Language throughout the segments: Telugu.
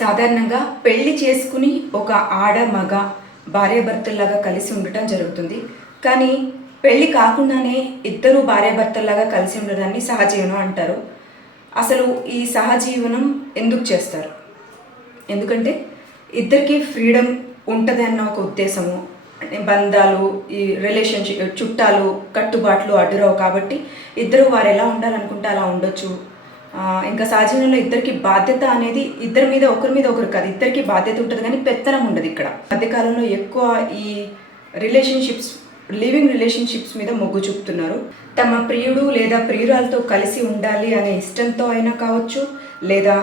సాధారణంగా పెళ్లి చేసుకుని ఒక ఆడ మగ భార్యాభర్తల్లాగా కలిసి ఉండటం జరుగుతుంది. కానీ పెళ్లి కాకుండానే ఇద్దరు భార్యాభర్తల్లాగా కలిసి ఉండడాన్ని సహజీవనం అంటారు. అసలు ఈ సహజీవనం ఎందుకు చేస్తారు? ఎందుకంటే ఇద్దరికి ఫ్రీడమ్ ఉంటుంది అన్న ఒక ఉద్దేశము, బంధాలు, ఈ రిలేషన్షిప్, చుట్టాలు, కట్టుబాట్లు అడ్డురావు కాబట్టి ఇద్దరు వారు ఎలా ఉండాలనుకుంటే అలా ఉండొచ్చు. ఇంకా సహజీవనంలో ఇద్దరికి బాధ్యత అనేది ఇద్దరి మీద ఒకరి మీద ఒకరు కాదు, ఇద్దరికి బాధ్యత ఉంటుంది కానీ పెత్తనం ఉండదు. ఇక్కడ మధ్యకాలంలో ఎక్కువ ఈ లివింగ్ రిలేషన్షిప్స్ మీద మొగ్గు చూపుతున్నారు. తమ ప్రియుడు లేదా ప్రియురాలతో కలిసి ఉండాలి అనే ఇష్టంతో అయినా కావచ్చు, లేదా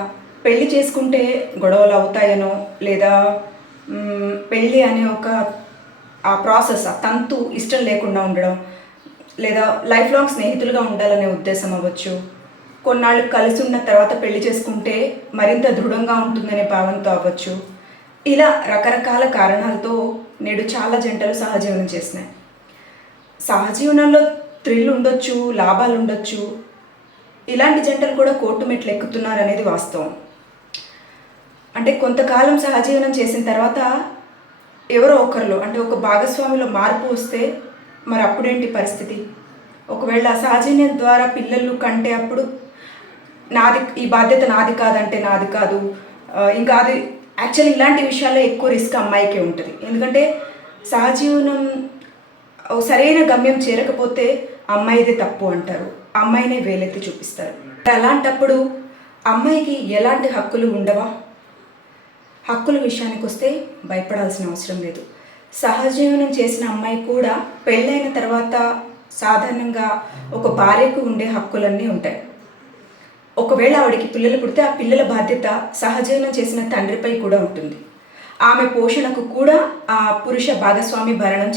పెళ్లి చేసుకుంటే గొడవలు అవుతాయనో, లేదా పెళ్ళి అనే ఒక ఆ ప్రాసెస్, ఆ తంతు ఇష్టం లేకుండా ఉండడం, లేదా లైఫ్ లాంగ్ స్నేహితులుగా ఉండాలనే ఉద్దేశం అవ్వచ్చు. కొన్నాళ్ళు కలిసి ఉన్న తర్వాత పెళ్లి చేసుకుంటే మరింత దృఢంగా ఉంటుందనే భావంతో అవ్వచ్చు. ఇలా రకరకాల కారణాలతో నేడు చాలా జంటలు సహజీవనం చేసినాయి. సహజీవనంలో థ్రిల్ ఉండొచ్చు, లాభాలు ఉండొచ్చు. ఇలాంటి జంటలు కూడా కోర్టు మెట్లు ఎక్కుతున్నారు అనేది వాస్తవం. అంటే కొంతకాలం సహజీవనం చేసిన తర్వాత ఎవరో ఒకరిలో, అంటే ఒక భాగస్వామిలో మార్పు వస్తే మరి అప్పుడేంటి పరిస్థితి? ఒకవేళ సహజీవనం ద్వారా పిల్లలు కంటే అప్పుడు ఈ బాధ్యత నాది కాదంటే నాది కాదు, ఇంకా అది యాక్చువల్లీ ఇలాంటి విషయాల్లో ఎక్కువ రిస్క్ అమ్మాయికే ఉంటుంది. ఎందుకంటే సహజీవనం సరైన గమ్యం చేరకపోతే అమ్మాయిదే తప్పు అంటారు, అమ్మాయినే వేలెత్తి చూపిస్తారు. అలాంటప్పుడు అమ్మాయికి ఎలాంటి హక్కులు ఉండవా? హక్కుల విషయానికి వస్తే భయపడాల్సిన అవసరం లేదు. సహజీవనం చేసిన అమ్మాయి కూడా పెళ్ళైన తర్వాత సాధారణంగా ఒక భార్యకు ఉండే హక్కులన్నీ ఉంటాయి. ఒకవేళ ఆవిడకి పిల్లలు పుడితే ఆ పిల్లల బాధ్యత సహజీవనం చేసిన తండ్రిపై కూడా ఉంటుంది. ఆమె పోషణకు కూడా ఆ పురుష భాగస్వామి భరణం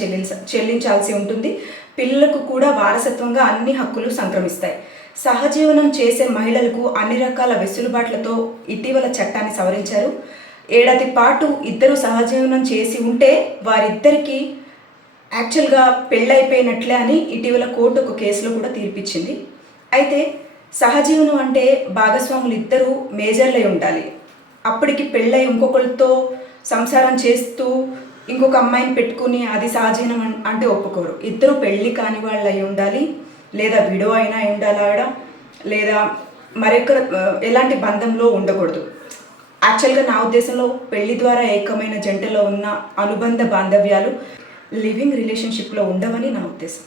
చెల్లించాల్సి ఉంటుంది. పిల్లలకు కూడా వారసత్వంగా అన్ని హక్కులు సంక్రమిస్తాయి. సహజీవనం చేసే మహిళలకు అన్ని రకాల వెసులుబాట్లతో ఇటీవల చట్టాన్ని సవరించారు. ఏడాది పాటు ఇద్దరు సహజీవనం చేసి ఉంటే వారిద్దరికీ యాక్చువల్గా పెళ్ళైపోయినట్లే అని ఇటీవల కోర్టు ఒక కేసులో కూడా తీర్పిచ్చింది. అయితే సహజీవనం అంటే భాగస్వాములు ఇద్దరూ మేజర్లై ఉండాలి. అప్పటికి పెళ్ళై ఇంకొకరితో సంసారం చేస్తూ ఇంకొక అమ్మాయిని పెట్టుకుని అది సహజీవనం అంటే ఒప్పుకోరు. ఇద్దరు పెళ్ళి కాని వాళ్ళు అయి ఉండాలి, లేదా విడో అయినా అయి ఉండాలి ఆవిడ, లేదా మరొకరు ఎలాంటి బంధంలో ఉండకూడదు. యాక్చువల్గా నా ఉద్దేశంలో పెళ్లి ద్వారా ఏకమైన జంటలో ఉన్న అనుబంధ బాంధవ్యాలు లివింగ్ రిలేషన్షిప్లో ఉండవని నా ఉద్దేశం.